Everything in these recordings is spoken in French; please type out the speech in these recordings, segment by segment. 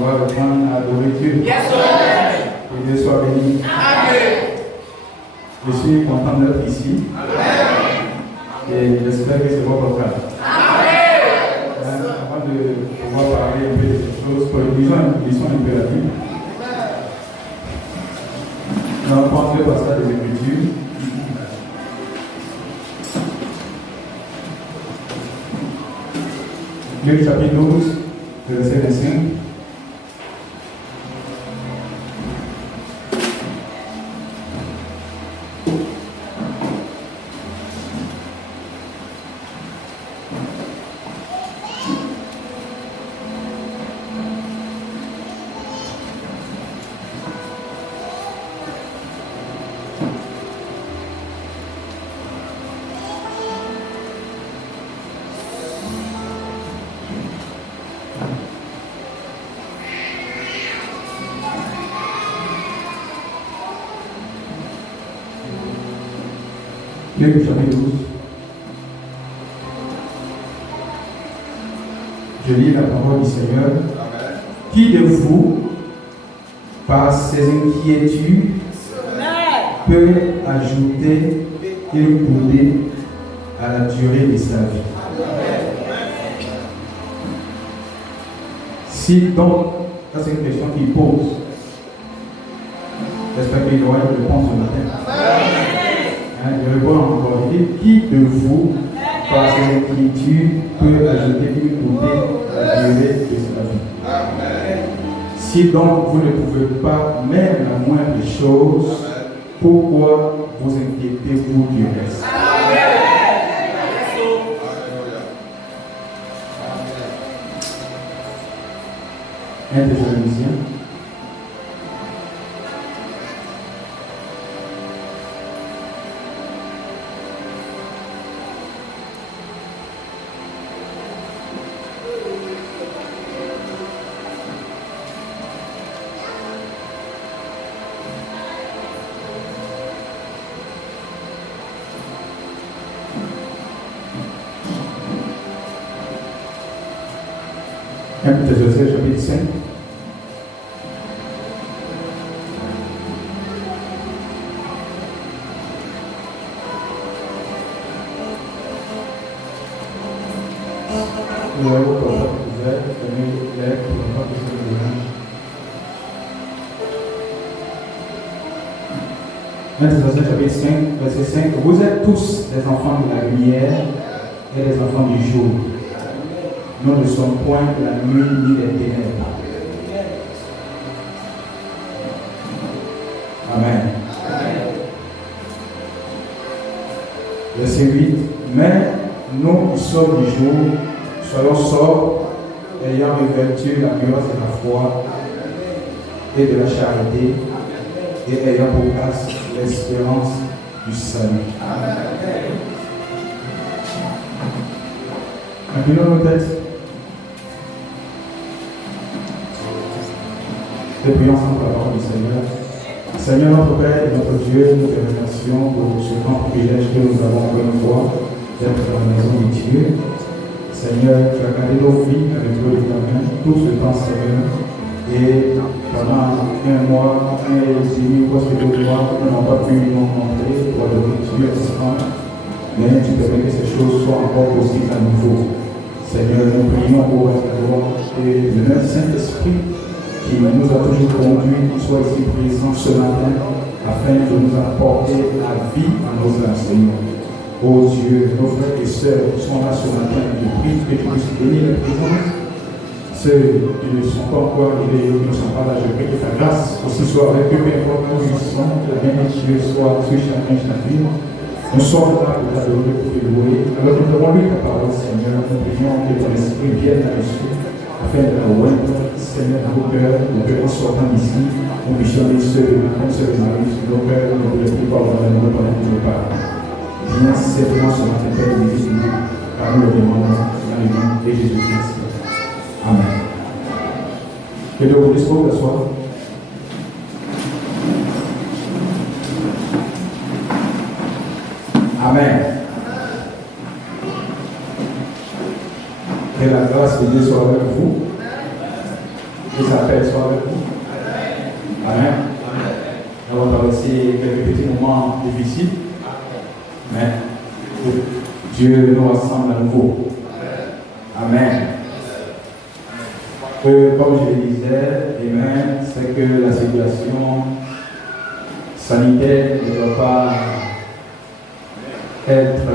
On va reprendre à adorer Dieu. Que Dieu soit béni. Je suis content d'être ici. Et j'espère que c'est votre cas. Avant de pouvoir parler un peu de ces choses, lisons un peu la Bible. Nous allons prendre le passage des Écritures. Luc chapitre 12, verset 25. Luc chapitre 12. Je lis la parole du Seigneur. Amen. Qui de vous, par ses inquiétudes, peut ajouter une coudée à la durée de sa vie? Amen. Si donc, ça c'est une question qu'il pose. J'espère qu'il aura une réponse ce matin. Amen. Je réponds encore. Qui de vous, par ses inquiétudes, peut ajouter une coudée à la durée de sa vie? Amen. Si donc vous ne pouvez pas même la moindre chose, pourquoi vous inquiétez-vous du reste? Un Thessaloniciens. Chapitre 5. Chapitre 5, verset 5. Vous êtes tous des enfants de la lumière et des enfants du jour. Nous ne sommes point de la nuit ni des ténèbres. Amen. Verset 8. Mais nous qui sommes du jour, soyons sobres, ayant revêtu la cuirasse de la foi et de la charité, et ayant pour place l'espérance du salut. Inclinons nos têtes. Et prions ensemble la parole du Seigneur. Seigneur, notre Père et notre Dieu, nous te remercions pour ce grand privilège que nous avons encore une fois d'être dans la maison de Dieu. Seigneur, tu as gardé nos vies avec l'eau de ta main tout ce temps, Seigneur. Et pendant un mois, un et demi, presque 2 mois, nous n'avons pas pu nous rencontrer pour adorer Dieu ensemble. Mais tu permets que ces choses soient encore possibles à nouveau. Seigneur, nous prions pour la gloire et le même Saint-Esprit qui nous a toujours conduits, qu'il soit ici présent ce matin, afin de nous apporter la vie à nos enseignants. Oh Dieu, nos frères et sœurs qui sont là ce matin, je prie que tu puisses bénir les présents. Ceux qui ne sont pas encore arrivés, qui ne sont pas là, je prie que ta grâce aussi soit avec eux, peu importe où ils sont, que la bien de Dieu soit sur chacun et chacune. Nous sommes là pour t'adorer, pour te louer. Alors nous devons lire ta parole, Seigneur. Nous prions que ton esprit vienne là-dessus, afin de la oindre, Seigneur, dans nos cœurs en sortant d'ici. Nous puissions les ceux comme ceux de Marie, sur nos cœurs, nous ne pouvons pas avoir l'amour pendant que nous parlons. Viens simplement sur notre Père de Jésus, car nous le demandons dans le nom de Jésus-Christ. Amen. Que Dieu vous dispose de soi. Amen. Que la grâce de Dieu soit avec vous. Que sa paix soit avec vous. Amen. On va traverser quelques petits moments difficiles. Mais Dieu nous rassemble à nouveau. Amen. Comme je le disais, amen, c'est que la situation sanitaire ne doit pas être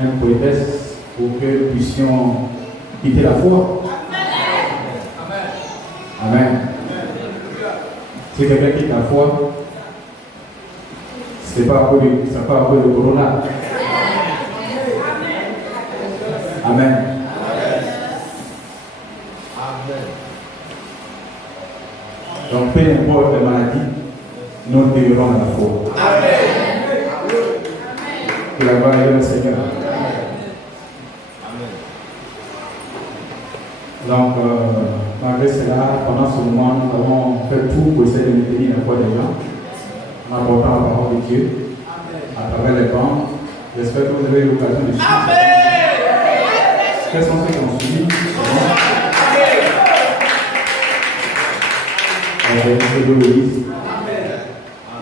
un prétexte pour que nous puissions quitter la foi. Amen. Si quelqu'un quitte la foi, ce n'est pas à cause de corona. Amen. Donc, peu importe la maladie, nous demeurons dans la foi. Que la gloire est le Seigneur. Donc, malgré cela, pendant ce moment, nous avons fait tout pour essayer de maintenir la foi des gens, en apportant la parole de Dieu à travers les bancs. J'espère que vous avez eu l'occasion de suivre. Quels sont ceux qui ont suivi?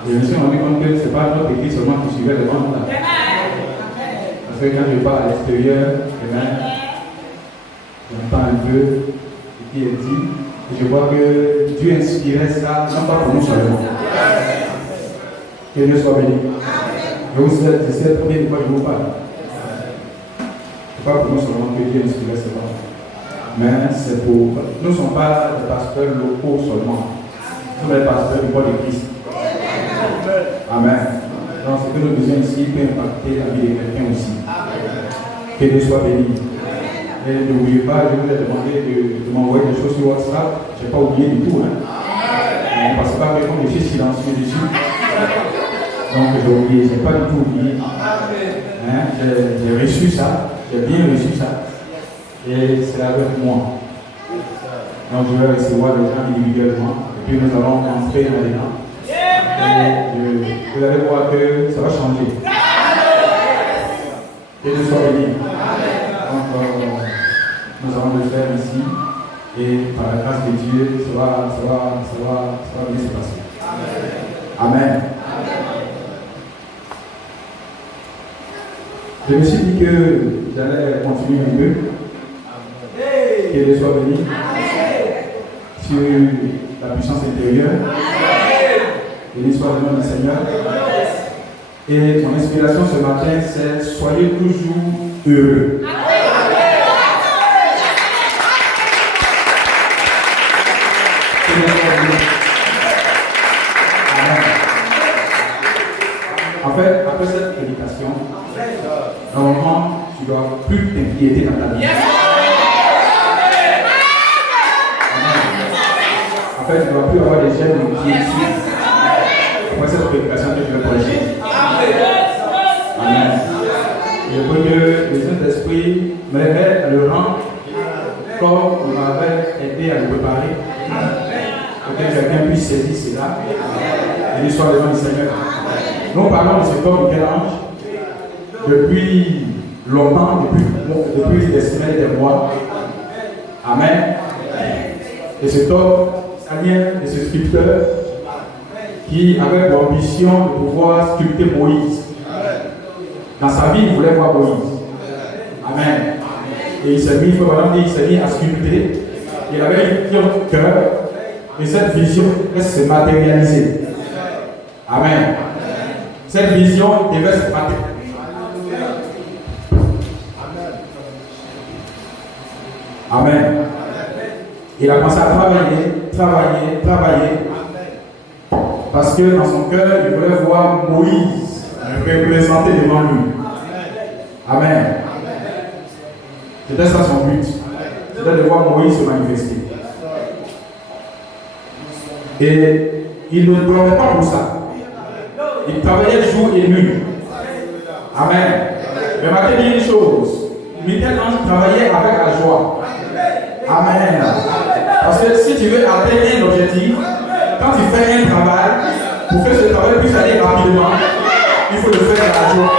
Je me suis rendu compte que ce n'est pas notre église seulement qui suivait les bancs là. Parce que quand je pars à l'extérieur, j'entends un peu ce qui est dit, et je vois que Dieu inspirait ça, non pas pour nous seulement. Que Dieu soit béni. Je vous sais, c'est la première fois que je vous parle. Ce n'est pas pour nous seulement que Dieu inspirait ça. Mais c'est pour. Nous ne sommes pas des pasteurs locaux seulement. Nous sommes les pasteurs du corps de Christ. Amen. Donc ce que nous disons ici peut impacter la vie de quelqu'un aussi. Que Dieu soit béni. Et n'oubliez pas, je vous ai demandé de m'envoyer des choses sur WhatsApp. Je n'ai pas oublié du tout. Parce que pas comme je suis silencieux dessus. Donc j'ai oublié, je n'ai pas du tout oublié. J'ai reçu ça, j'ai bien reçu ça. Et c'est avec moi. Donc je vais recevoir les gens individuellement. Et puis nous allons entrer maintenant. Et vous allez voir que ça va changer. Que Dieu soit béni. Donc nous allons le faire ici. Et par la grâce de Dieu, ça va bien se passer. Amen. Je me suis dit que j'allais continuer un peu. Que Dieu soit béni. Sur la puissance intérieure. Béni soit le nom du Seigneur. Et mon inspiration ce matin, c'est soyez toujours heureux. En fait, après cette prédication, normalement, tu ne dois plus t'inquiéter dans ta vie. En fait, tu ne dois plus avoir des gènes d'inquiétude. Après cette prédication que je vais prêcher. Amen. Je veux que le Saint-Esprit me révèle à le rang comme il m'avait aidé à le préparer. Pour que quelqu'un puisse saisir cela. Et soit le nom du Seigneur. Nous parlons de ce corps Michel-Ange depuis longtemps, depuis des semaines et des mois. Amen. Et ce homme, ça vient de ce sculpteur qui avait l'ambition de pouvoir sculpter Moïse. Dans sa vie, il voulait voir Moïse. Amen. Et il s'est mis à sculpter. Il avait une vision de cœur. Et cette vision devait se matérialiser. Amen. Cette vision devait se matérialiser. Amen. Il a commencé à travailler. Parce que dans son cœur, il voulait voir Moïse représenté devant lui. Amen. C'était ça son but. C'était de voir Moïse se manifester. Et il ne dormait pas pour ça. Il travaillait jour et nuit. Amen. Mais maintenant, il dit une chose. Michel-Ange travaillait avec la joie. Amen. Parce que si tu veux atteindre un objectif, quand tu fais un travail, pour que ce travail puisse aller rapidement, il faut le faire à la joie.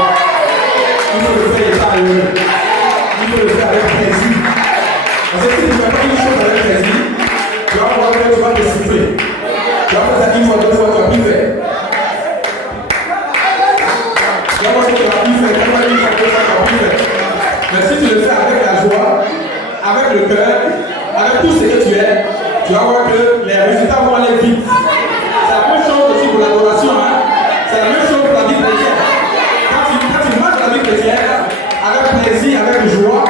Il faut le faire étant heureux. Il faut le faire avec plaisir. Parce que si tu ne fais pas une chose avec plaisir, tu vas voir quelle fois tu as pu faire. Dis-moi ce que tu as pu faire. Dis-moi une fois quelle fois tu as pu faire. Mais si tu le fais avec la joie, avec le cœur, avec tout ce que tu es, tu vas voir que les résultats vont aller vite. C'est la même chose aussi pour l'adoration. Hein? C'est la même chose pour la vie chrétienne. Quand tu marches dans la vie chrétienne, avec plaisir, avec joie,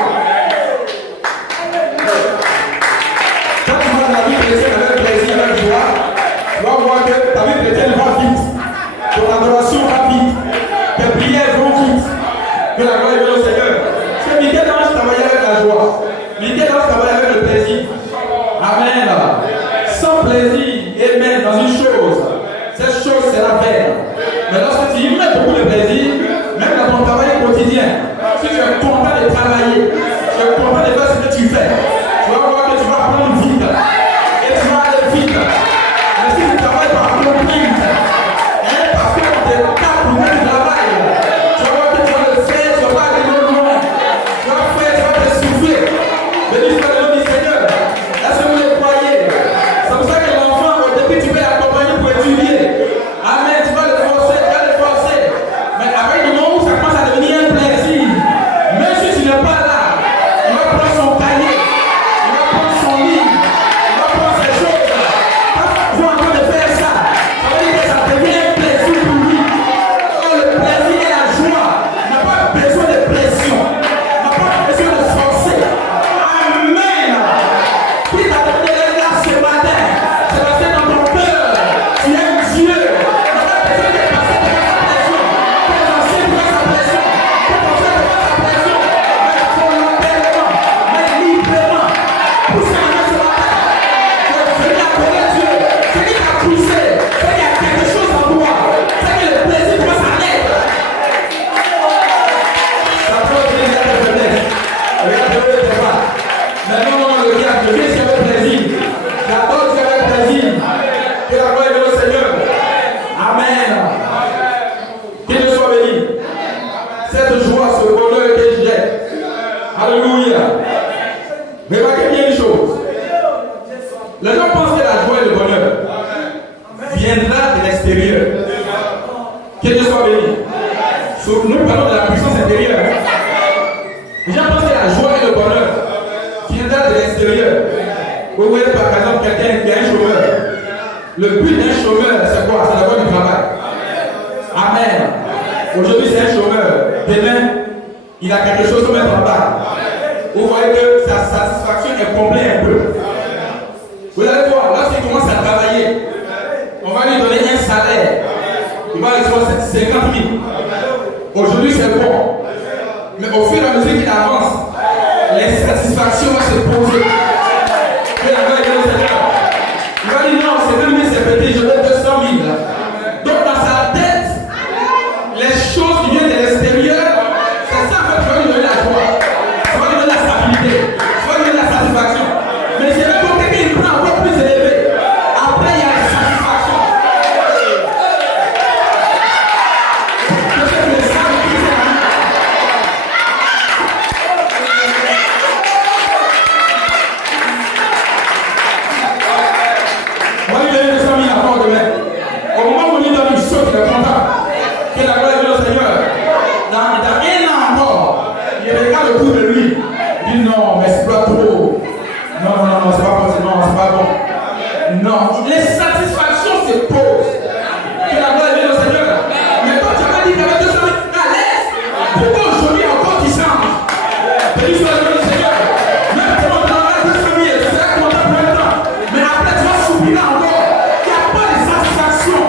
quand tu marches dans la vie chrétienne avec plaisir, avec joie, tu vas voir que ta vie chrétienne va vite. Ton adoration va vite. Tes prières vont vite. Que la gloire est venue au Seigneur. Parce que Michel-Ange travaillait avec la joie. Michel-Ange travaillait avec le plaisir. Amen. Sans plaisir, amen, dans une chose, cette chose c'est la peine. Mais lorsque tu y mets beaucoup de plaisir, même dans ton travail quotidien, si tu es content de travailler, tu es content de faire ce que tu fais, tu vas voir que tu vas apprendre vite. Et tu vas aller vite. Mais si tu travailles par apprendre vite, parce que tu es capable pour faire du travail, tu vas voir que tu vas le faire, tu vas pas aller loin. Tu vas faire, tu vas te souffler. Bénis le nom du Seigneur. Est-ce que vous le croyez? C'est pour ça que l'enfant, au début, tu peux l'accompagner pour étudier. Amen, tu vas le forcer, tu vas le forcer. Mais avec le moment où ça commence à devenir un plaisir, même si tu n'es pas là, il va prendre son cahier, il va prendre son livre, il va prendre ses choses. Quand tu es en train de faire ça, ça veut dire que ça devient un plaisir pour lui. Quand le plaisir et la joie n'a pas besoin de pression, n'a pas besoin de forcer. Amen. Qui t'a donné là ce matin, c'est parce que dans ton cœur, tu aimes Dieu. Tu n'as pas besoin de passer devant sa pression. Tes anciens devant sa pression. Tes enfants devant sa pression. Mais volontairement, mais librement. Poussez en ce matin. Tu es venu adorer Dieu. Ce qui t'a poussé, c'est qu'il y a quelque chose en toi. C'est que le plaisir doit s'en être. Ça peut venir à ta jeunesse. Regarde, je ne sais pas. Mais non, regarde, je viens sur le plaisir. J'adore Dieu avec plaisir. Que la gloire est venue au Seigneur. Amen. Qu'il te soit béni. Cette joie, ce bonheur que j'ai. Alléluia. Remarquez bien une chose. Les gens pensent que la joie et le bonheur viendra de l'extérieur. Qu'il te soit béni. Nous parlons de la puissance intérieure. Les gens pensent que la joie et le bonheur viendra de l'extérieur. Vous voyez par exemple quelqu'un qui est un chômeur. Le but d'un chômeur, c'est quoi? C'est d'avoir du travail. Amen. Aujourd'hui, c'est un chômeur. Demain, il a quelque chose à mettre en bas. Vous voyez que sa satisfaction est complète un peu. Vous allez voir, lorsqu'il commence à travailler, on va lui donner un salaire. Il va recevoir 50 000. Aujourd'hui, c'est bon. Mais au fur et à mesure qu'il avance, les satisfactions vont se poser. Que la gloire est venue au Seigneur. Il va dire non, c'est 20 000, c'est petit, je veux 200 000. Donc dans sa tête, les choses qui viennent de l'extérieur, c'est ça en fait qui va lui donner la joie. Ça va lui donner la stabilité. Ça va lui donner la satisfaction. Mais c'est le côté qu'il prend encore plus élevé. Après, il y a la satisfaction. Je sais que les sables qui sont on va lui donner 200 000 encore demain. Au moment où on lui donne une chose, il est content. Que la gloire est venue au Seigneur. Dans un an encore, il regarde autour de lui. Il dit non, mais c'est pas trop. Non, c'est pas possible. Non, c'est pas bon. Non, les satisfactions se posent. Que la gloire est venue au Seigneur. Mais quand tu avais dit qu'il y avait 200 000 à l'aise, pourquoi aujourd'hui encore tu changes? Béni soit le nom du Seigneur. Même si on te donne 200 000, tu seras content pour un temps. Mais après, tu vas soupirer encore. Il n'y a pas de satisfaction.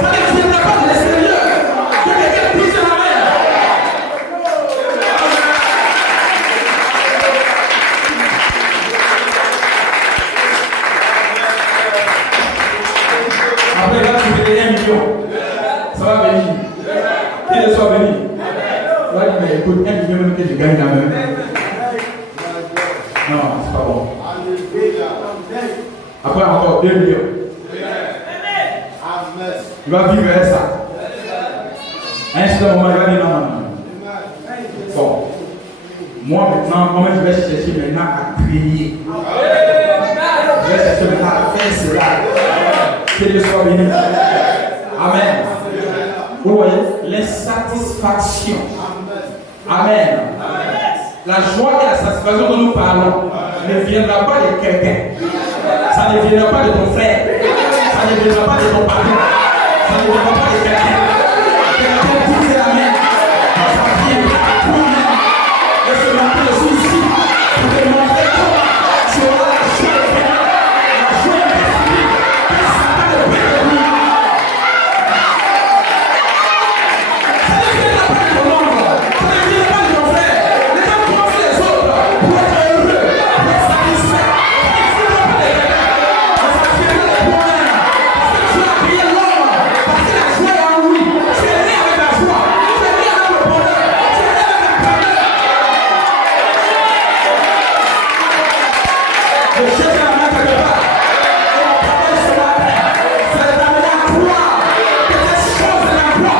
Ça ne viendra pas de l'extérieur. Que quelqu'un puisse la main. Après, là, tu veux gagner 1 million. Ça va venir. Qu'il soit béni. Tu vas dire, mais écoute, 1 million même que je gagne la même. Non, c'est pas bon. Après, encore 2 millions. Il va vivre avec ça. À un certain moment, il va dire non. Bon. Moi, maintenant, comment je vais chercher maintenant à créer? Je vais chercher maintenant à faire cela. Que Dieu soit béni. Amen. Vous voyez, l'insatisfaction. Amen. La joie et la satisfaction dont nous parlons ne viendra pas de quelqu'un. Ça ne viendra pas de ton frère. Ça ne viendra pas de ton papa. Ça ne viendra pas de quelqu'un. Quelqu'un dit amen. Ça viendra de toi-même. Et ce matin, je suis ici pour te montrer comment tu auras la joie de Dieu. La joie de l'esprit. Que Satan ne peut te nuire. Ça ne viendra pas de ton oncle. Ça ne viendra pas de ton frère. Les gens pensent les autres pour être heureux, pour être satisfaits. Ça ne viendra pas de quelqu'un. Mais ça viendra de toi-même. Parce que tu as créé l'homme. Parce que la joie est en lui. Tu es né avec la joie. Tu es né avec le bonheur. Tu es né avec la grandeur. Je cherche la main quelque part. Et mon problème ce matin, c'est de t'amener à croire que cette chose est en toi.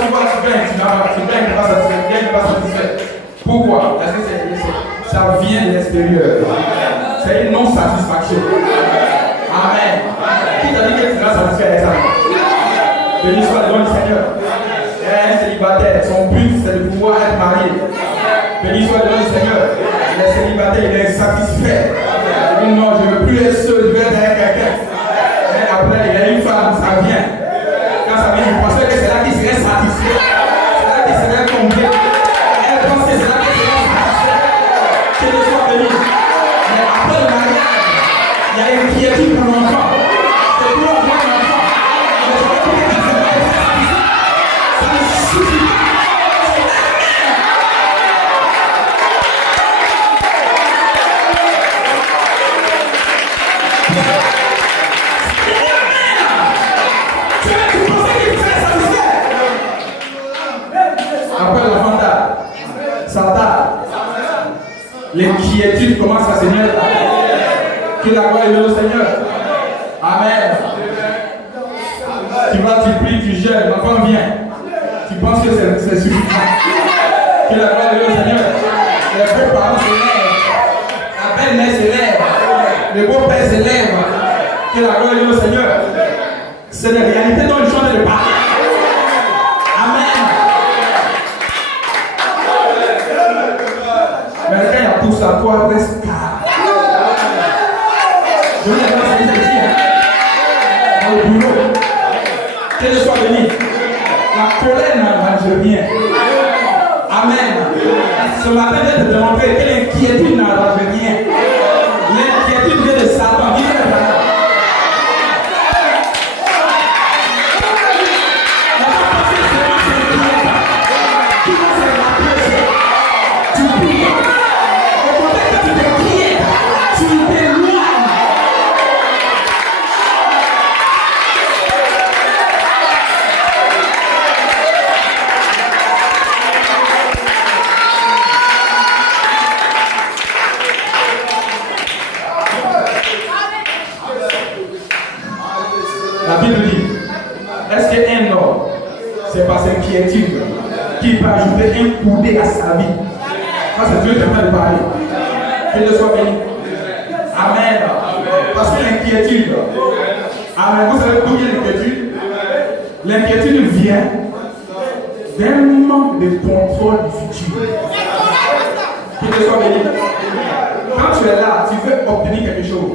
Tu vois, tu gagnes pas satisfait. Pourquoi? Parce que ça vient de l'extérieur. C'est une non-satisfaction. Amen. Qui t'a dit que tu seras satisfait avec ça? Béni soit le nom du Seigneur. Un célibataire, son but c'est de pouvoir être marié. Béni soit le nom du Seigneur. Il est célibataire, il est insatisfait. Il dit non, je ne veux plus être seul, je veux être avec quelqu'un. Et après, il y a une femme, ça vient. Quand ça vient, il pensait que c'est là qu'il serait satisfait. C'est là qu'il serait comblé. Elle pense que c'est là qu'il serait satisfait. Que Dieu soit béni. Mais après le mariage, il y a une inquiétude pour l'enfant. C'est pour avoir un enfant. Mais je veux que tu ne sois pas satisfait. Ça ne suffit pas. Après l'enfant ça tarde. L'inquiétude commence à Seigneur. Que la gloire est au Seigneur. Amen. Tu vas, tu pries, tu jeûnes, l'enfant vient. Tu penses que c'est suffisant. Que la gloire est au Seigneur. Les beaux-parents se lèvent. La belle-mère se lève. Le beau-père se lève. Que la gloire est au Seigneur. C'est la réalité dont il chante de parler. Amen. Mais quand il y a tout ça, toi, reste calme. Je vais vous dire ici, dans le bureau. Que Dieu soit béni. La colère n'arrange rien. Amen. Ce matin, je vais te démontrer que l'inquiétude n'arrange rien. L'inquiétude vient de Satan. Viens de Satan. La Bible dit, est-ce qu'un homme, c'est par cette inquiétude qui peut ajouter un coudé à sa vie? Ça, c'est Dieu qui est en train de parler. Que Dieu soit béni. Amen. Parce que l'inquiétude, amen, vous savez d'où vient l'inquiétude? L'inquiétude vient d'un manque de contrôle du futur. Que Dieu soit béni. Quand tu es là, tu veux obtenir quelque chose.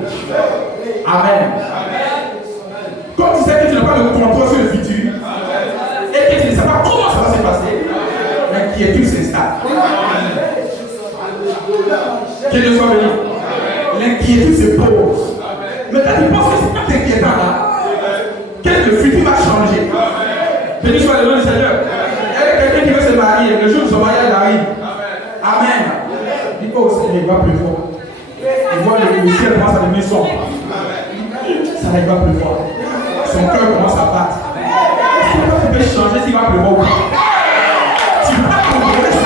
Amen. Quand tu sais que tu n'as pas le contrôle sur le futur et que tu ne sais pas comment ça va se passer, l'inquiétude s'installe. Que Dieu soit béni. L'inquiétude se pose. Mais quand tu penses que c'est pas inquiétant là, que le futur va changer. Béni soit le nom du Seigneur. Il y a quelqu'un qui veut se marier, le jour où son mariage arrive. Amen. Il dit, oh Seigneur, il va pleuvoir. Il voit le ciel commence à devenir sombre. Ça va pleuvoir. Son cœur commence à battre. Tu peux changer s'il va pleuvoir ou pas. Tu ne peux pas contrôler ça.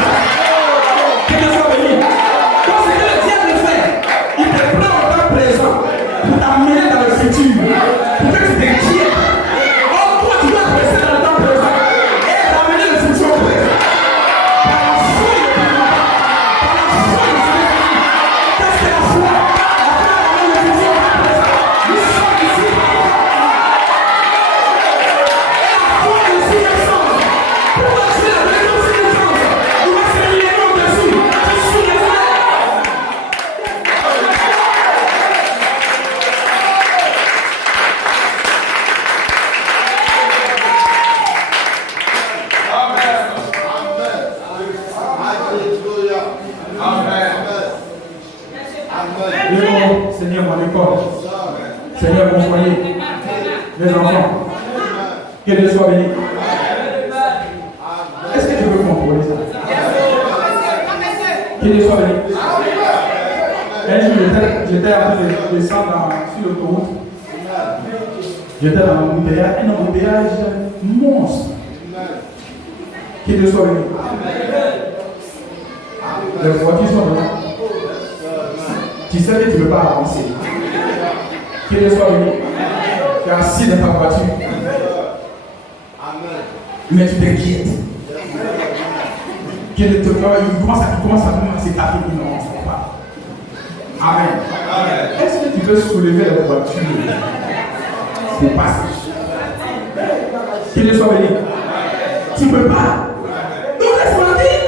Que Dieu soit béni. Donc ce que le diable fait, il te prend en temps présent pour t'amener dans le futur. Pour que tu t'inquiètes. Or toi tu dois rester dans le temps présent et t'amener le futur présent. Par la foi Seigneur, mon école. Seigneur, mon foyer. Mes enfants. Que Dieu soit béni. Est-ce que je peux contrôler ça? Que Dieu soit béni. Un jour, j'étais en train de descendre sur l'autoroute. J'étais dans un embouteillage monstre. Que Dieu soit béni. Les voitures sont là. Tu sais que tu ne peux pas avancer. Que Dieu soit béni. Tu es assis dans ta voiture. Mais tu t'inquiètes. Que Dieu te commence à s'étaper. Non, ça ne va pas. Amen. Est-ce que tu peux soulever la voiture pour passer? Que Dieu soit béni. Tu ne peux pas. Donc laisse-moi dire.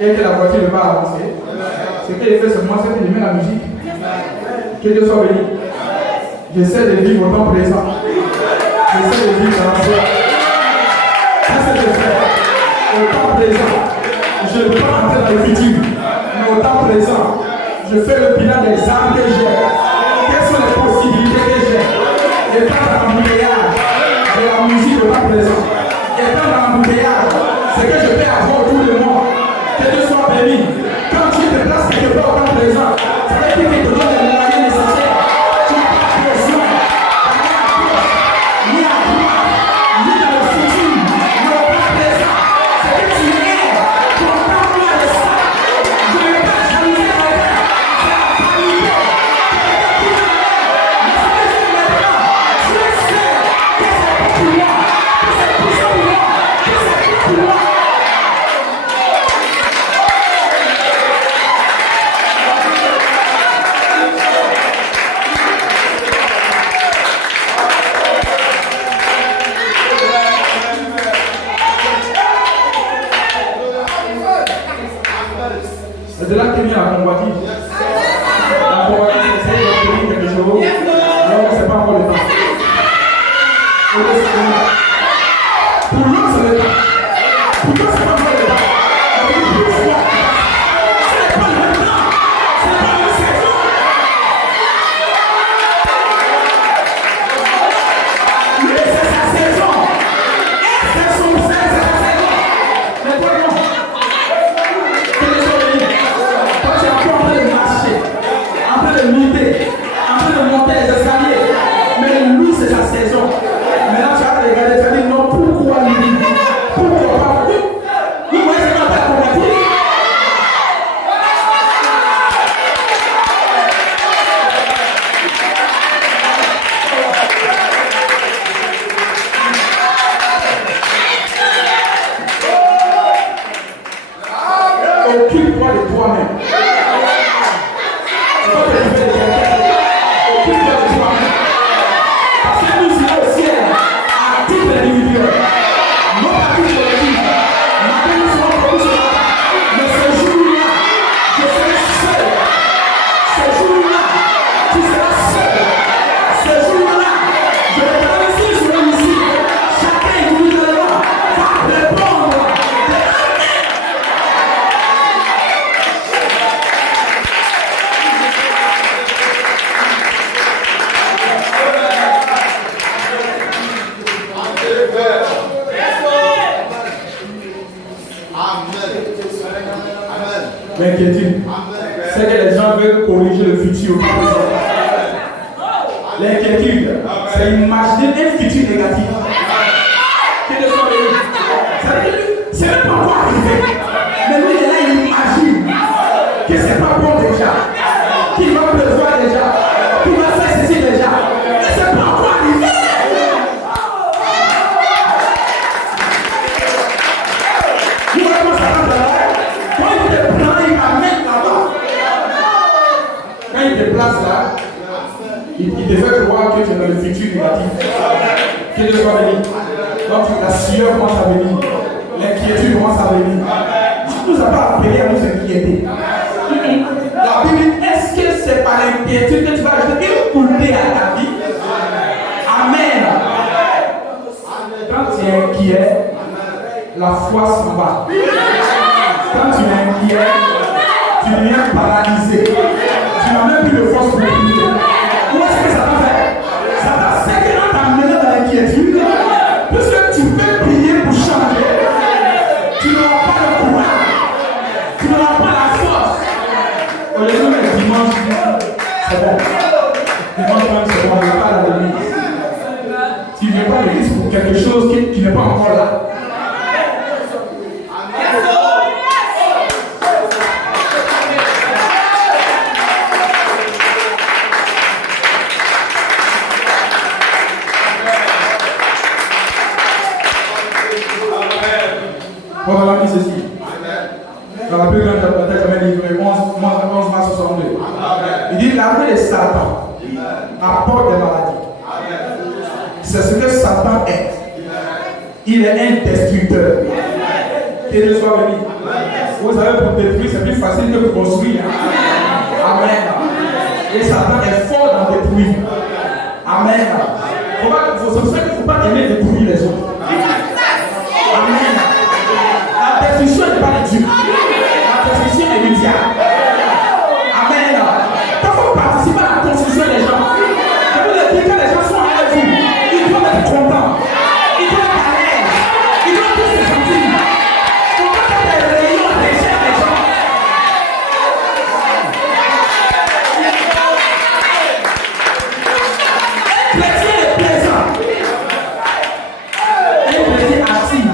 Et que la voiture ne va pas avancer. Ce qu'il fait, c'est moi, c'est que je mets la musique. Que Dieu soit béni. J'essaie de vivre au temps présent. J'essaie de vivre dans la foi. Qu'est-ce que je fais? Au temps présent, je ne peux pas entrer dans le futur. Mais au temps présent, je fais le bilan des armes que j'ai. Quelles sont les possibilités que j'ai? Étant dans l'embouteillage de la musique au temps présent. Étant dans l'embouteillage, c'est que je vais avoir autour de moi. Que Dieu soit béni. Quand tu te places quelque part au temps présent, ça veut dire qu'il te donne les moyens nécessaires. Tu n'as pas besoin ni à droite, ni dans le futur, ni au temps présent. C'est que tu es content de ça. Je ne vais pas jalouser la terre. C'est la famille. Mais ce que je dis maintenant, je sais que c'est pour moi, que c'est pour moi, que c'est pour gens veulent corriger le futur. L'inquiétude, c'est imaginer un futur négatif. C'est même pas encore arrivé. Mais lui, il est là, il imagine que c'est pas bon déjà, qu'il va pleuvoir déjà, qu'il va faire ceci déjà. Mais c'est pas encore arrivé. Vous voyez comment ça va là? Quand il te prend, il va mettre là-bas. Quand il te place là, il te fait croire que tu es dans le futur négatif. Que Dieu soit béni. Donc la sueur commence à venir. L'inquiétude commence à venir. Tu ne nous as pas appelé à nous inquiéter. La Bible dit, est-ce que c'est par l'inquiétude que tu vas ajouter une coulée à ta vie? Amen. Quand tu es inquiet, la foi s'en va. Quand tu es inquiet, tu deviens paralysé. Tu n'as même plus de force pour prier. Où est-ce que ça t'a fait? Ça t'a certainement t'amené dans l'inquiétude. Puisque tu peux prier pour changer, tu n'auras pas le courage, tu n'auras pas la force. Aujourd'hui, le dimanche, c'est bon. Dimanche, c'est bon, on ne va pas à l'église. Tu ne viens pas à l'église pour quelque chose qui n'est pas encore là. On va la ceci. Dans la plus grande bibliothèque, j'avais livré 11 mars 62. Il dit l'armée de Satan apporte des maladies. C'est ce que Satan est. Il est un destructeur. Que Dieu soit béni. Vous savez, pour détruire, c'est plus facile que pour construire. Amen. Et Satan est fort dans détruire. Amen. C'est pour ça qu'il ne faut pas aimer détruire les autres. Amen. La destruction n'est pas de Dieu. La destruction est du diable. Amen. Quand vous participez à la construction des gens, je vous le dis, quand les gens sont avec vous, ils doivent être contents. Ils doivent être à l'aise. Ils doivent tous se sentir. On va faire des réunions légères des gens. Un plaisir est plaisant. Un plaisir actif.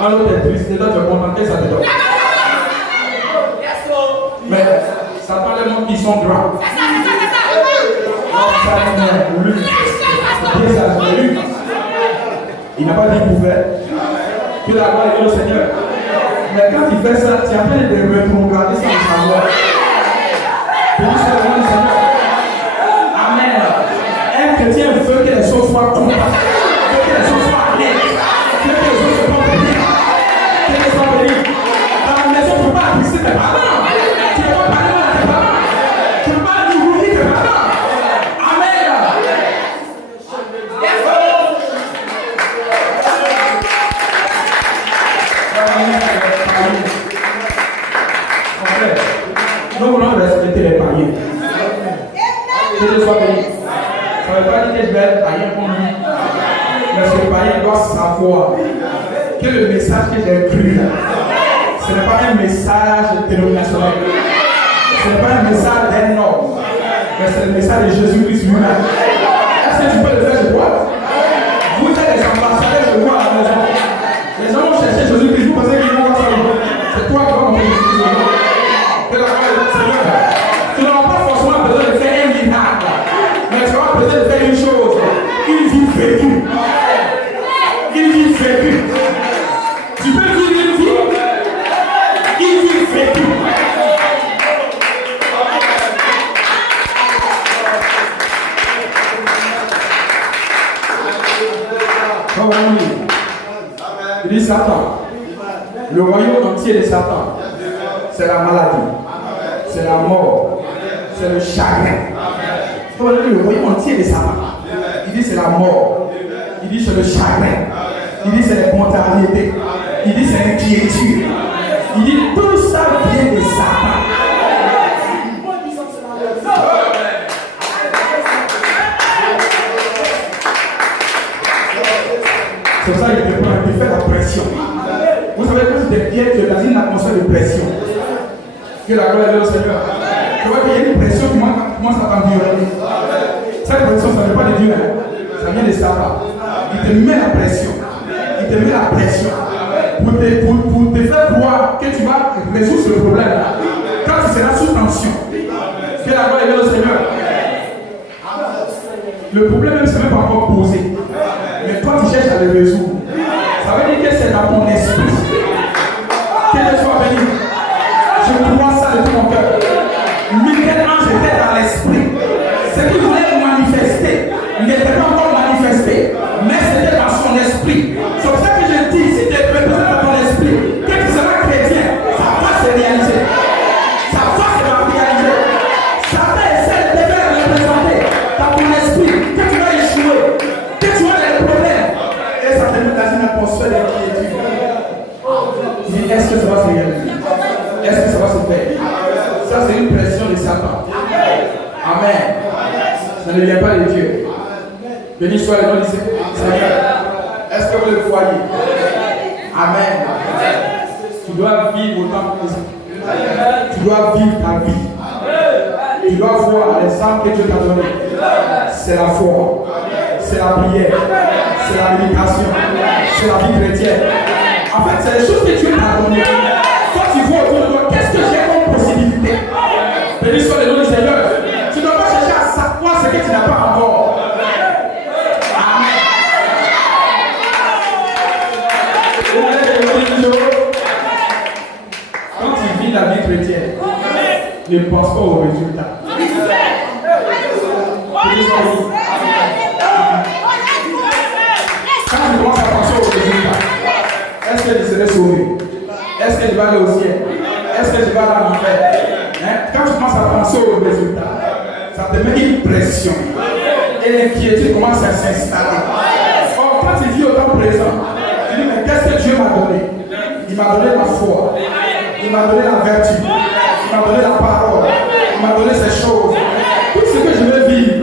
Alors tu es triste, là tu es content, qu'est-ce que ça te donne? Mais ça parle des gens qui sont grands. Il n'a pas dit qu'il pouvait. Que la gloire est au Seigneur. Mais quand il fait ça, tu as fait de rétrograder sans le savoir. Béni soit le nom du Seigneur. Amen. Un chrétien veut que les choses soient contentes. Veut que les choses soient allées. Veut que les choses se portent bien. Que les soient bénis. Dans la maison, tu ne peux pas attrister tes parents. Tu ne peux pas parler mal à tes parents. Tu ne peux pas divulguer tes parents. Amen. Nous voulons respecter les païens. Que Dieu soit béni. Ça ne veut pas dire que je vais être païen pour lui. Mais ce païen doit savoir que le message que j'ai cru, ce n'est pas un message dénominationnel. Ce n'est pas un message d'un homme. Mais c'est le message de Jésus-Christ lui-même. Est-ce que tu peux le faire chez toi? Vous êtes les ambassadeurs de moi à la maison. Les gens vont chercher Jésus-Christ. Vous pensez qu'ils vont voir ça? C'est toi qui vas montrer Jésus-Christ. Tu n'auras pas forcément besoin de faire un miracle, mais tu auras besoin de faire une chose, une vie vécue. Une vie vécue. Tu peux vivre une vie vécue. Il dit Satan. Le royaume entier de Satan, c'est la maladie, c'est la mort, c'est le chagrin. Le royaume entier de Satan, il dit c'est la mort, il dit c'est le chagrin, il dit c'est les contrariétés, il dit c'est l'inquiétude, il dit tout ça vient de Satan. C'est pour ça qu'il te fait la pression. Vous savez que c'est bien que dans une atmosphère de pression. Que la gloire est au Seigneur. Tu vois qu'il y a une pression qui commence à t'environner. Cette pression, ça ne vient pas de Dieu. Ça vient de Satan. Il te met la pression. Il te met la pression. Pour te faire croire que tu vas résoudre ce problème-là. Quand tu seras sous tension. Que la gloire est au Seigneur. Le problème même ne s'est même pas encore posé. Mais toi, tu cherches à le résoudre. Ça veut dire que c'est dans ton esprit. Que Dieu soit béni. Je crois ça de tout mon cœur. Michel-Ange était dans l'esprit. Ce qu'il voulait manifester n'était pas encore manifesté, mais c'était dans son esprit. C'est pour ça que je dis, si tu es représenté dans ton esprit, que tu seras chrétien, ça va se réaliser. Ça va se matérialiser. Satan essaie de te faire représenter dans ton esprit que tu vas échouer, que tu as des problèmes. Et ça te met dans une atmosphère d'inquiétude. Mais est-ce que ça va se réaliser? Est-ce que ça va se faire? Ça, c'est une pression de Satan. Amen. Ça ne vient pas de Dieu. Béni soit le nom du Seigneur. Est-ce que vous le voyez? Amen. Tu dois vivre autant que ça. Tu dois vivre ta vie. Tu dois voir les âmes que Dieu t'a données. C'est la foi. C'est la prière. C'est la méditation. C'est la vie chrétienne. En fait, c'est les choses que Dieu t'a données. Quand tu vois autour de toi, qu'est-ce que j'ai comme possibilité? Béni soit le nom du Seigneur. Tu ne dois pas chercher à savoir ce que tu n'as pas encore. Amen. Quand tu vis la vie chrétienne, ne pense pas aux résultats. Quand tu commences à penser aux résultats, est-ce que je serai sauvé? Est-ce que je vais aller au ciel? Est-ce que je vais aller en enfer? Quand tu commences à penser aux résultats, ça te met une pression. Et l'inquiétude commence à s'installer. Or, quand tu vis au temps présent, tu dis, mais qu'est-ce que Dieu m'a donné? Il m'a donné la foi. Il m'a donné la vertu. Il m'a donné la parole. Il m'a donné ces choses. Tout ce que je veux vivre,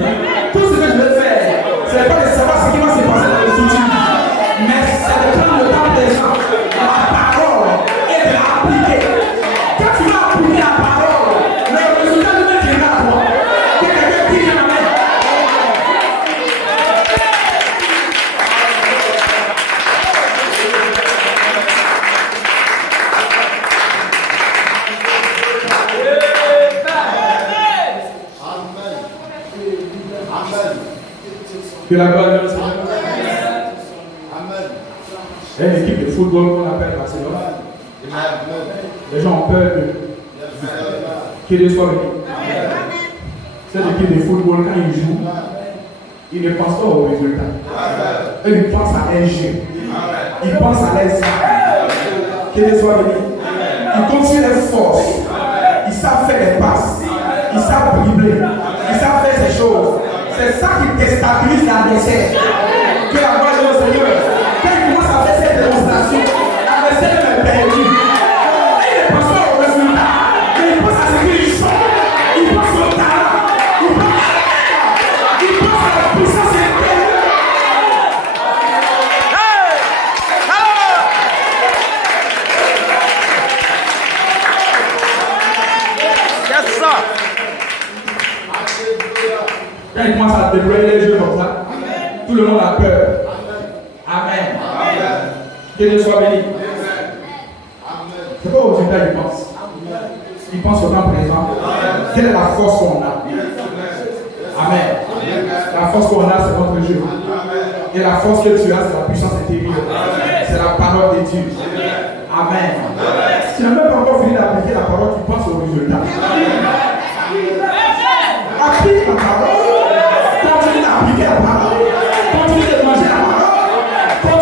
tout ce que je veux faire, ce n'est pas de savoir ce qui va se passer dans le futur. Mais c'est de prendre le temps présent, la parole, et de l'appliquer. Quand tu vas appliquer la parole, le résultat ne viendra à toi. Que quelqu'un dise amen. Que la gloire de Dieu soit. Il y a une équipe de football qu'on appelle Barcelone. Les gens ont peur de que Dieu soit béni. Cette équipe de football, quand ils jouent, ils ne pensent pas aux résultats. Eux, ils pensent à un jeu. Ils pensent à les armes. Que Dieu soit béni. Ils comptent sur les forces. Ils savent faire les passes. Ils savent dribbler. Ils savent faire ces choses. C'est ça qui déstabilise l'adversaire. Que la gloire de Dieu Seigneur. Quand il commence à faire cette démonstration, l'adversaire est perdu. Il ne pense pas au résultat, mais il pense à ce qu'il sort. Il pense au talent. Il pense à la puissance intérieure. Yes, sir. Quand il commence à déployer les jeux comme ça, tout le monde a peur. Amen. Que Dieu soit béni. C'est pas au résultat qu'il pense. Il pense au temps présent. Quelle est la force qu'on a? Amen. La force qu'on a, c'est notre jeu. Et la force que tu as, c'est la puissance intérieure. C'est la parole de Dieu. Amen. Si tu n'as même pas encore fini d'appliquer la parole, tu penses au résultat. Applique la parole. Continue d'appliquer la parole. Continue de manger la parole.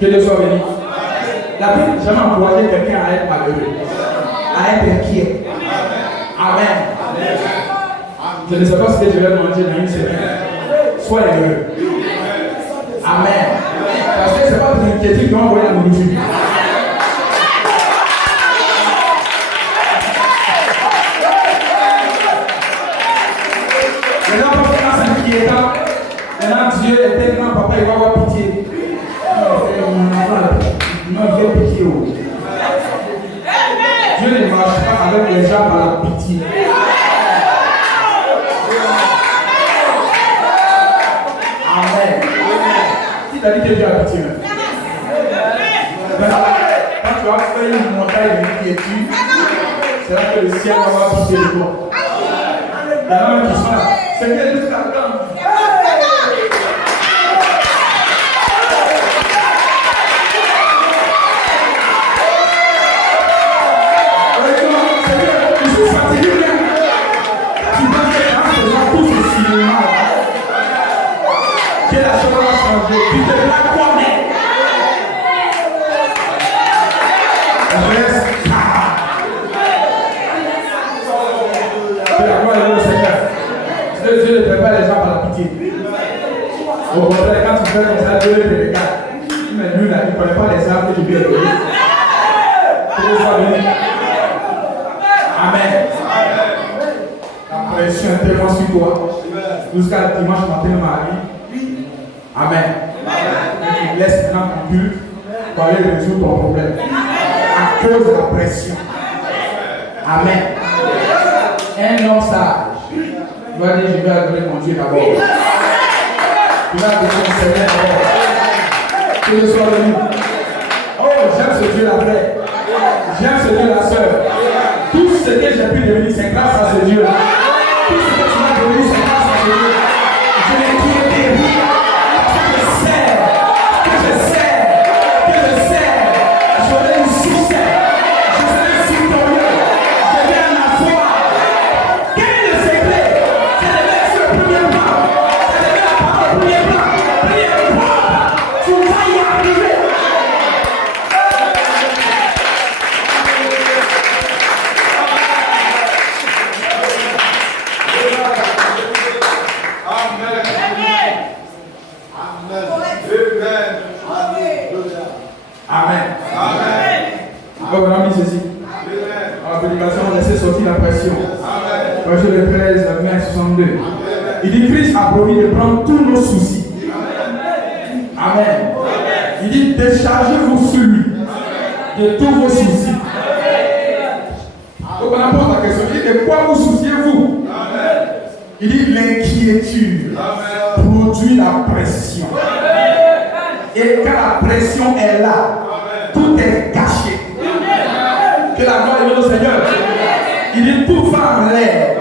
Que Dieu soit béni. La Bible n'a jamais encouragé quelqu'un à être malheureux, à être inquiet. Amen. Je ne sais pas ce que je vais manger dans une semaine. Sois heureux. Amen. Parce que ce n'est pas des inquiétudes qui vont envoyer la nourriture. Les gens pensent que quand c'est inquiétant, maintenant Dieu est tellement papa, il va avoir pitié. Non, il vient pitié. Dieu ne marche pas avec les gens par la pitié. Amen. Qui t'a dit que Dieu a pitié? Quand tu vas faire une montagne d'inquiétude, c'est là que le ciel va avoir pitié de toi. Il y en a un qui sont là. C'est que Dieu t'attend. Tu te la connais. Reste calme. Que la gloire est au Seigneur. Dieu ne prépare les gens par la pitié. Au contraire, quand tu fais comme ça, Dieu te regarde. Mais lui, il ne connaît pas les armes que tu lui as données. Que Dieu soit béni. Amen. La pression est tellement sur toi. Jusqu'à dimanche matin, Marie. Amen. Laisse maintenant ton but pour aller résoudre ton problème. À cause de la pression. Amen. Un homme sage va dire: je vais adorer mon Dieu d'abord. Tu vas adorer mon Seigneur d'abord. Que je sois venu. Oh, j'aime ce Dieu la vraie. J'aime ce Dieu la sœur. Tout ce que j'ai pu devenir, c'est grâce à ce Dieu-là. Tout ce que tu m'as devenu, c'est grâce à ce Dieu. Je n'ai plus été rien. Il dit: Christ a promis de prendre tous nos soucis. Amen. Il dit: déchargez-vous sur lui de tous vos soucis. Donc on apporte la question. Il dit: de quoi vous souciez-vous? Il dit: l'inquiétude produit la pression. Et quand la pression est là, tout est caché. Que la gloire est au Seigneur. Il dit: tout va en l'air.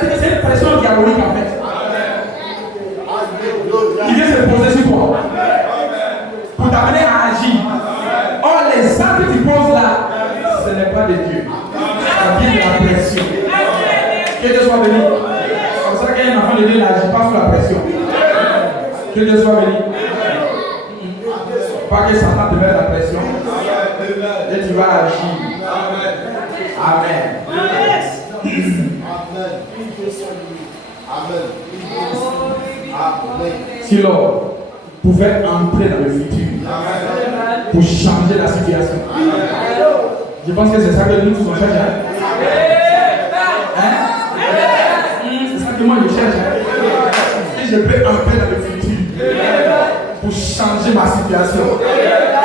C'est une pression diabolique en fait. Qui vient se poser sur toi pour t'amener à agir. Or, les actes que tu poses là, ce n'est pas de Dieu. Ça vient de la pression. Que Dieu soit béni. C'est comme ça qu'un enfant de Dieu n'agit pas sous la pression. Que Dieu soit béni. Pas que Satan te mette la pression. Et tu vas agir. Amen. Si l'homme pouvait entrer dans le futur pour changer la situation, je pense que c'est ça que nous tous on cherche. Hein? C'est ça que moi je cherche. Si je peux entrer dans le futur pour changer ma situation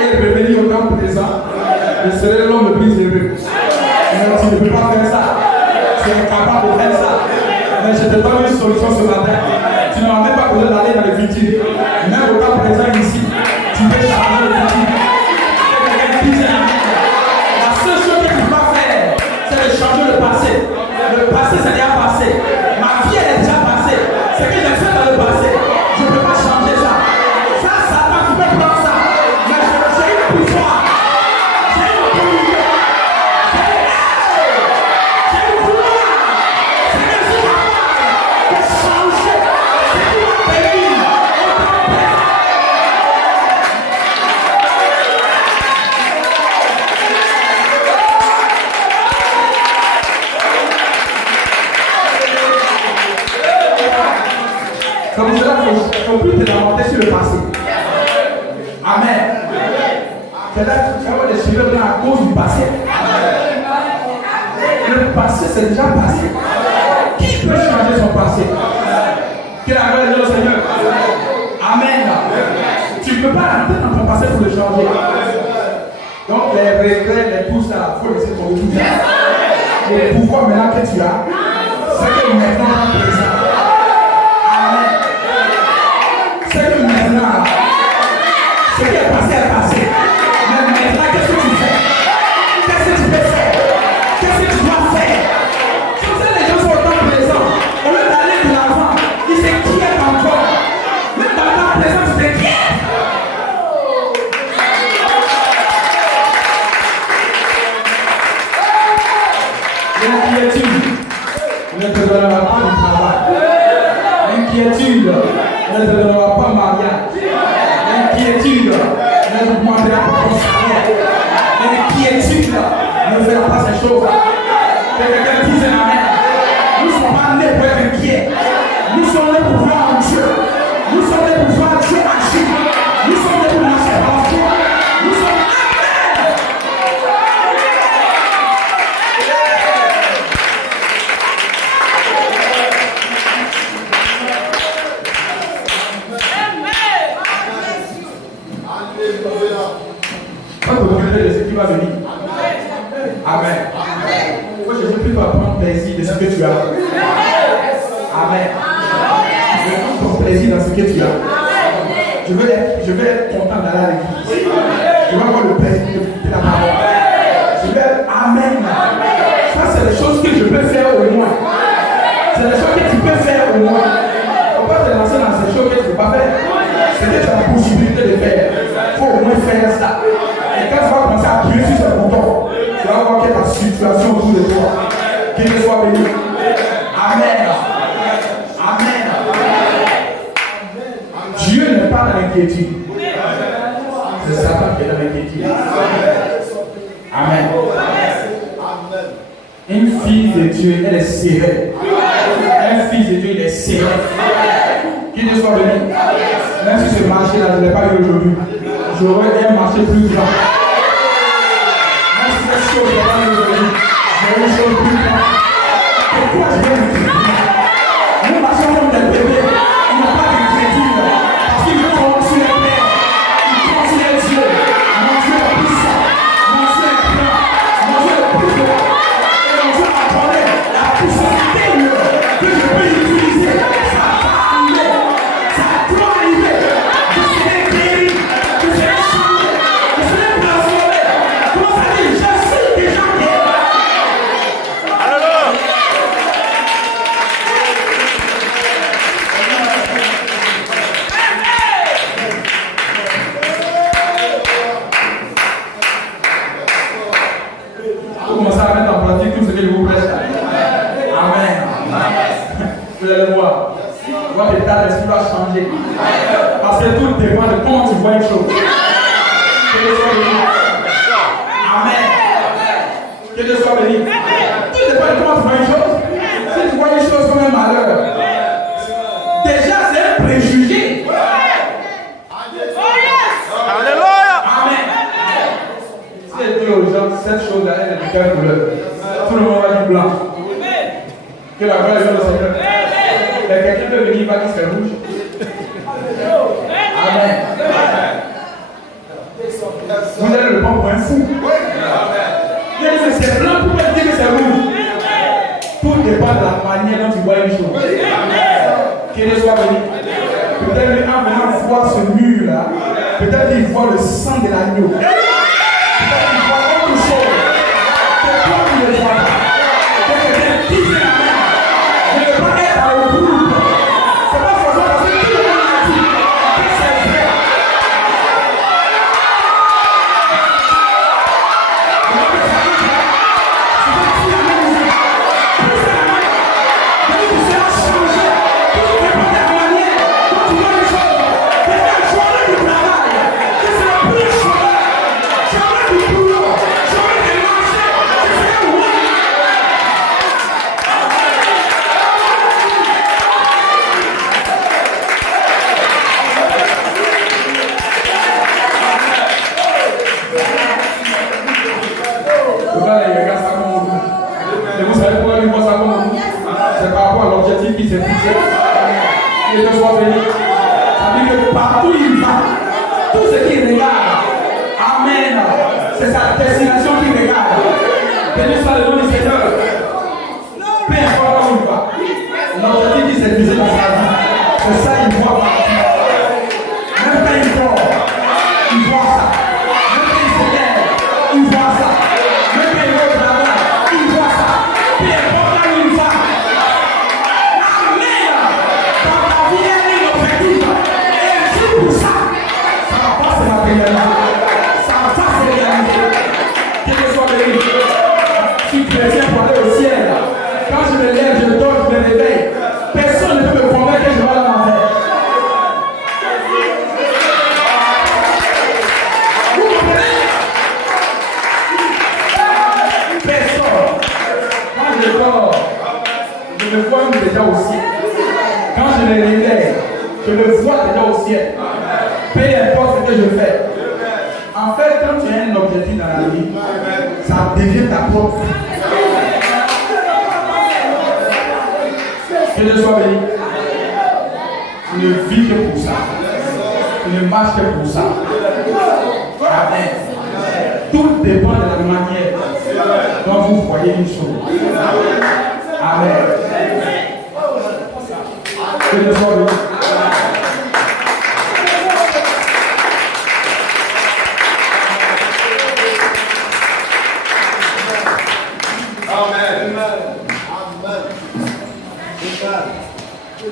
et revenir au temps présent, je serai l'homme le plus heureux. Mais tu ne peux pas faire ça. Tu es incapable de faire ça. Mais je te donne une solution ce matin. Tu n'as même pas besoin d'aller dans le futur. Même au temps présent ici, tu peux changer le futur. La seule chose que tu peux faire, c'est de changer le passé. Le passé, c'est déjà passé. Ma vie, elle est déjà passée. Ce que j'ai fait dans le passé, je ne peux pas changer ça. Ça, Satan, tu peux prendre ça. Mais j'ai un pouvoir. J'ai une autorité. Comme cela, il ne faut plus te lamenter sur le passé. Amen. C'est là que tu vas avoir des cheveux blancs à cause du passé. Le passé, c'est déjà passé. Qui peut changer son passé? Que la gloire est au Seigneur. Amen. Tu ne peux pas rentrer dans ton passé pour le changer. Donc les regrets, les tout ça, il faut laisser tomber tout ça. Et le pouvoir maintenant que tu as, c'est que maintenant présent. Amen. C'est que maintenant, ce qui est passé est passé. Mais maintenant, qu'est-ce que tu fais? Qu'est-ce que tu peux faire? Qu'est-ce que tu dois faire? Comme ça, les gens sont dans présent. Au lieu d'aller de l'avant, ils s'inquiètent encore. Même dans le présent, tu t'inquiètes. L'inquiétude ne te donnera pas du travail. L'inquiétude ne te donnera pas mariage. L'inquiétude ne te demandera pas ton salaire. L'inquiétude ne fera pas ces choses. Que quelqu'un dise amen. Nous ne sommes pas nés pour être inquiets. Nous sommes nés pour voir en Dieu. Nous sommes nés pour voir Dieu agir. Nous sommes nés pour marcher par la foi. Nous sommes de ce qui va venir. Amen. Moi, je veux plus prendre plaisir de ce que tu as. Amen. Je veux prendre plaisir dans ce que tu as. Je veux être content d'aller à l'église. Je veux avoir le plaisir de la parole. Je veux être Amen. Ça, c'est les choses que je peux faire au moins. C'est les choses que tu peux faire au moins. On ne peut pas te lancer dans ces choses que tu ne peux pas faire. C'est que tu as la possibilité de faire. Il faut au moins faire ça. Et quand tu vas commencer à appuyer sur ce bouton, tu vas voir que ta situation autour de toi, qu'il soit béni. Amen. Amen. Dieu n'est pas dans l'inquiétude. C'est Satan qui est dans l'inquiétude. Amen. Une fille de Dieu, elle est serrée. Un fils de Dieu, il est serré. Qu'il soit béni. Même si ce marché-là, je ne l'ai pas eu aujourd'hui. J'aurais un marché plus grand. Même si cette chose n'est pas aujourd'hui, j'aurais une chose plus grande. Pourquoi je vais me dire? Nous marchons comme des bébés. Il n'y a pas d'inquiétude. Parce qu'il compte sur les pères. Il compte sur les dieux. Mon Dieu est puissant. Mon Dieu est grand. Mon Dieu est plus grand. Et mon Dieu m'a donné la puissance intérieure que je peux utiliser. Ça va arriver. Ça doit arriver. Je serai guéri. Je serai changé. Je serai transformé. Comment ça dit? Je suis déjà guéri. Alléluia. Vous commencez à mettre en pratique tout ce que je vous prêche. Amen. Vous allez voir. Votre état d'esprit va changer. Parce que tout dépend de comment tu vois une chose. Que Dieu soit béni. Amen. Que Dieu soit béni. Tout dépend de comment tu vois une chose. Si tu vois une chose comme un malheur, déjà c'est un préjugé. Alléluia. Amen. Si elle dit aux gens, cette chose-là, elle est de quelle couleur? Tout le monde va dire blanc. Que la gloire est au Seigneur. Mais quelqu'un peut venir, il va dire c'est rouge. Amen. Vous allez le prendre pour un fou. Il dit que c'est blanc, pourquoi dire que c'est rouge? Tout dépend de la manière dont tu vois une chose. Qu'il soit béni. Peut-être en venant voir ce mur-là, peut-être il voit le sang de l'agneau. Peut-être qu'il voit autre chose que toi tu ne vois pas. Que quelqu'un dise la main. Je ne veux pas être dans le groupe. C'est pas forcément parce que tout le monde a dit que c'est vrai. Tu seras changé. Tout dépend de la manière dont tu vois les choses. Peut-être un journée du travail. Que c'est le plus choix. qui s'est poussé. Que Dieu soit béni. Ça veut dire que partout il va, tout ce qu'il regarde, amen, c'est sa destination qu'il regarde. Que Dieu soit le nom du Seigneur. Peu importe où il va, l'objectif qui s'est visé dans sa vie, c'est ça qu'il voit partout. Même quand il dort, il voit ça. Même quand il se lève, il voit ça. Même quand il va au travail, il voit ça. Peu importe où il va. Amen. Dans ta vie, il y a une objectif. Et c'est pour ça. Ça va pas se matérialiser. Ça va pas se réaliser. Que Dieu soit béni. Je suis chrétien pour aller au ciel. Quand je me lève, je dors, je me réveille. Personne ne peut me convaincre que je vais aller en enfer. Vous comprenez? Personne. Quand je dors, je me vois déjà au ciel. Quand je me réveille, je me vois déjà au ciel. Peu importe ce que je fais. En fait, quand tu as un objectif dans la vie, ça devient ta propre vie. Que Dieu soit béni. Tu ne vis que pour ça. Tu ne marches que pour ça. Amen. Tout dépend de la manière dont vous voyez une chose. Amen. Que Dieu soit béni.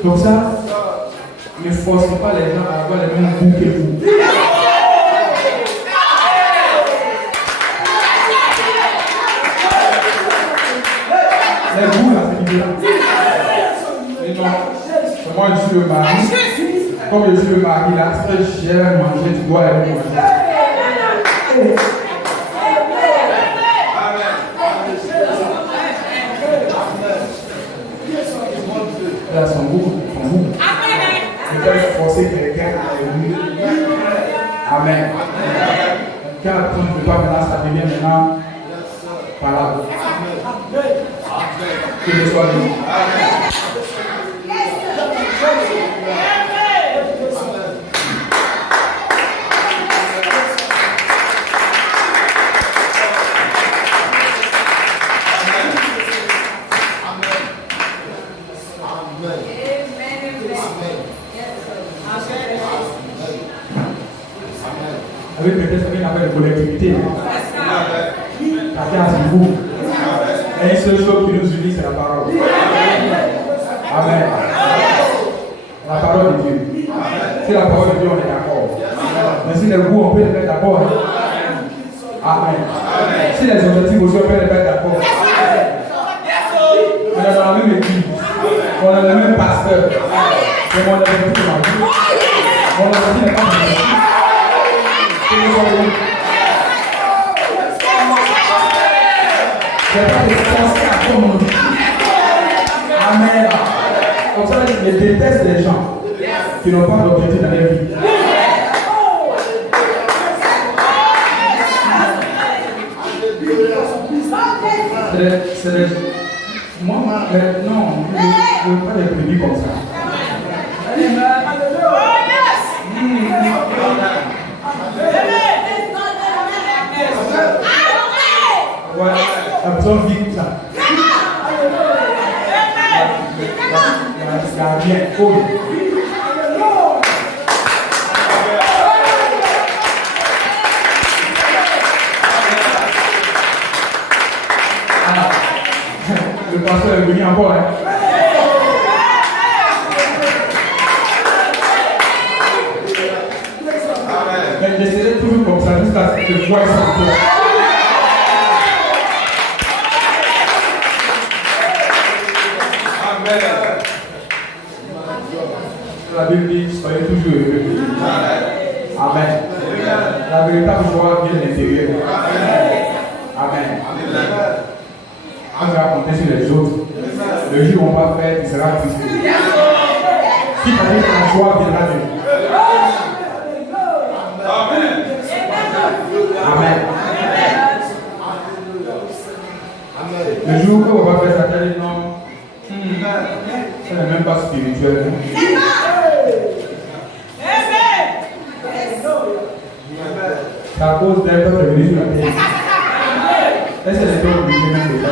Comme ça, ne forcez pas les gens à avoir les mêmes goûts que vous. Les goûts là, c'est là. Mais non, moi je suis le mari. Comme je suis le mari là, ce que j'aime manger, tu dois aller manger. Là, son goût. Ne pas forcer quelqu'un à aimer. Amen. Quand tu ne peux pas maintenant, ça devient maintenant parable. Que Dieu soit béni. Avec peut-être ce qu'on appelle de collectivité. Chacun a son goût. Et une seule chose qui nous unit, c'est la parole. Amen. La parole de Dieu. Si la parole de Dieu, on est d'accord. Mais si les goûts, on peut les mettre d'accord. Amen. Si les objectifs aussi, on peut les mettre d'accord. On est dans la même équipe. On est le même pasteur. Mais mon objectif est ma vie. Mon objectif n'est pas mon objectif. Je vais pas te forcer à faire mon objectif. Amen. Comme ça, je déteste les gens qui n'ont pas d'objectif dans leur vie. C'est les... Moi, non, je ne veux pas les prévenir comme ça. Ouais, la personne vit comme ça. Il y a rien. Le pasteur est venu encore. Hein. Mais j'essaierai toujours comme ça jusqu'à ce que je voie ça encore. La Bible dit, soyez toujours heureux. Amen. La véritable joie vient de l'intérieur. Amen. Quand tu vas compter sur les autres, le jour où on va faire, tu seras triste. Si tu as dit que la joie viendra de lui. Amen. Le jour où on va faire ça, tu vas dire non. Ce n'est même pas spirituel. C'est à cause d'un peuple venu sur la terre. Est-ce que c'est obligé même de faire?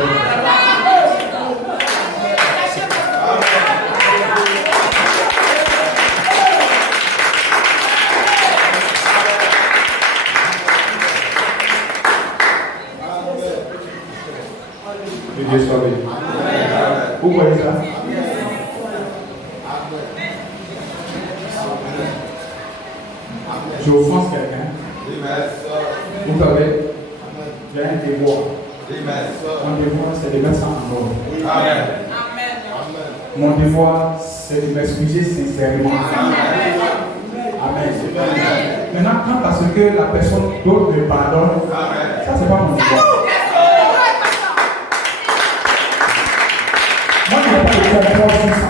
Que Dieu soit béni. Vous voyez ça? Je offense quelqu'un. Vous savez, j'ai un devoir. Mon devoir, c'est de mettre ça en ordre. Mon devoir, c'est de m'excuser sincèrement. Amen. Maintenant, quand parce que la personne d'autre me pardonne, ça, c'est pas mon devoir. Moi, je n'ai pas de contrôle sur ça.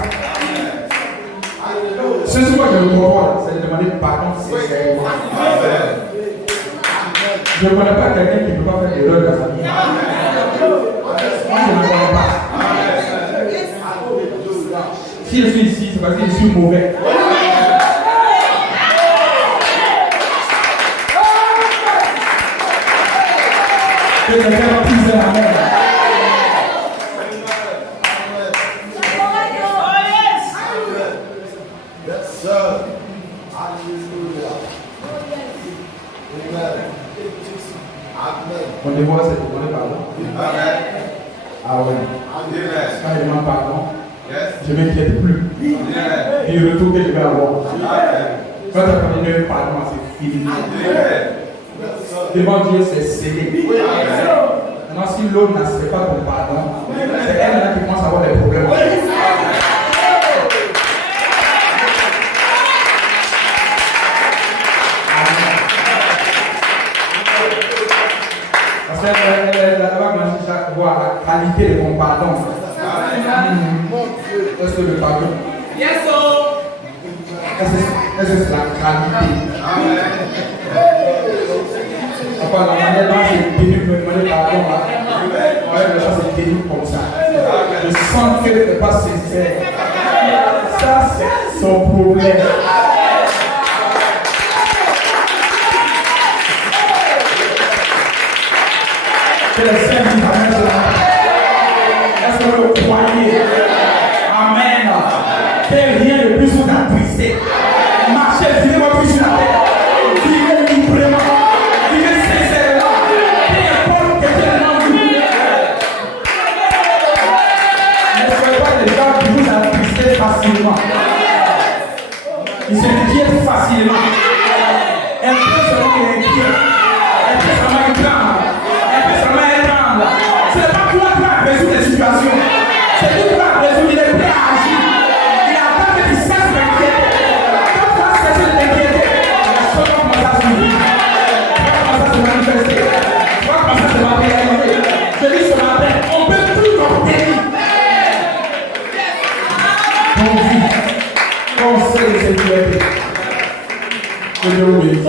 Ce sur quoi je le contrôle, c'est de demander pardon sincèrement. Je ne connais pas quelqu'un qui ne peut pas faire l'erreur dans sa vie. Moi, je ne connais pas. Si je suis ici, c'est parce que je suis mauvais. Que quelqu'un puisse la main. Mon devoir, c'est de demander pardon. Ah ouais. Quand je demande pardon, je ne m'inquiète plus. Et le retour que je vais avoir. Quand tu as parlé de pardon, c'est fini. Devant Dieu, c'est scellé. Maintenant, si l'autre n'accepte pas ton pardon, c'est elle qui commence à avoir des problèmes. Elle va commencer à voir la qualité de ton pardon. Est-ce que le pardon? Est-ce que c'est la qualité? Enfin, la manière dont c'est pénible de demander pardon, les gens c'est pénible comme ça. Je sens que ce n'est pas sincère. Ça, c'est son problème. Que les saints disent Amen sur la terre. Est-ce que vous le croyez? Amen. Que rien ne puisse vous attrister. Marchez, vivez votre vie sur la terre. Vivez librement. Vivez sincèrement. Peu importe que Dieu demande de vous. Ne soyez pas des gens qui vous attristent facilement. Ils s'inquiètent facilement. Un peu seulement qu'ils inquiètent. Un peu seulement ils tremblent. Ce n'est pas toi qui vas résoudre les situations. C'est lui qui va résoudre, il est prêt à agir. Il attend que tu cesses d'inquiéter. Quand tu vas cesser d'inquiéter, les choses vont commencer à suivre. Tu vas commencer à se manifester. Tu vas commencer à se matérialiser. Je dis ce matin, on ne peut plus l'obtenir. Donc, vie, conseil de sécurité. Que Dieu vous bénisse.